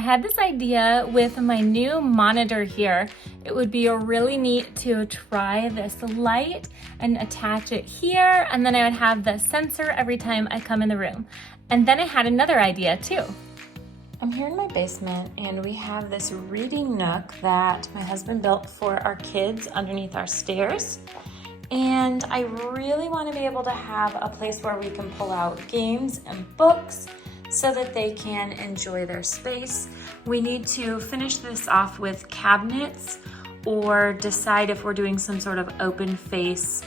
I had this idea with my new monitor here. It would be really neat to try this light and attach it here, and then I would have the sensor every time I come in the room. And then I had another idea too. I'm here in my basement and we have this reading nook that my husband built for our kids underneath our stairs. And I really want to be able to have a place where we can pull out games and books so that they can enjoy their space. We need to finish this off with cabinets or decide if we're doing some sort of open face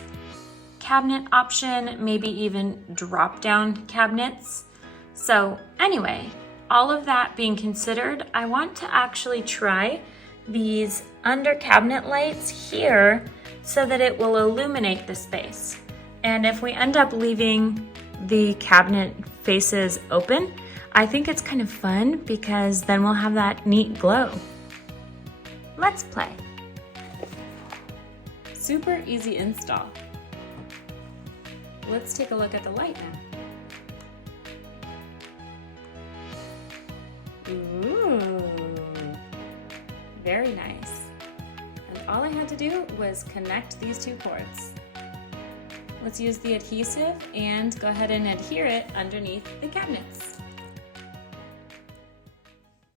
cabinet option, maybe even drop down cabinets. So anyway, all of that being considered, I want to actually try these under cabinet lights here so that it will illuminate the space. And if we end up leaving the cabinet faces open, I think it's kind of fun because then we'll have that neat glow. Let's play. Super easy install. Let's take a look at the light now. Ooh, very nice. And all I had to do was connect these two cords. Let's use the adhesive and go ahead and adhere it underneath the cabinets.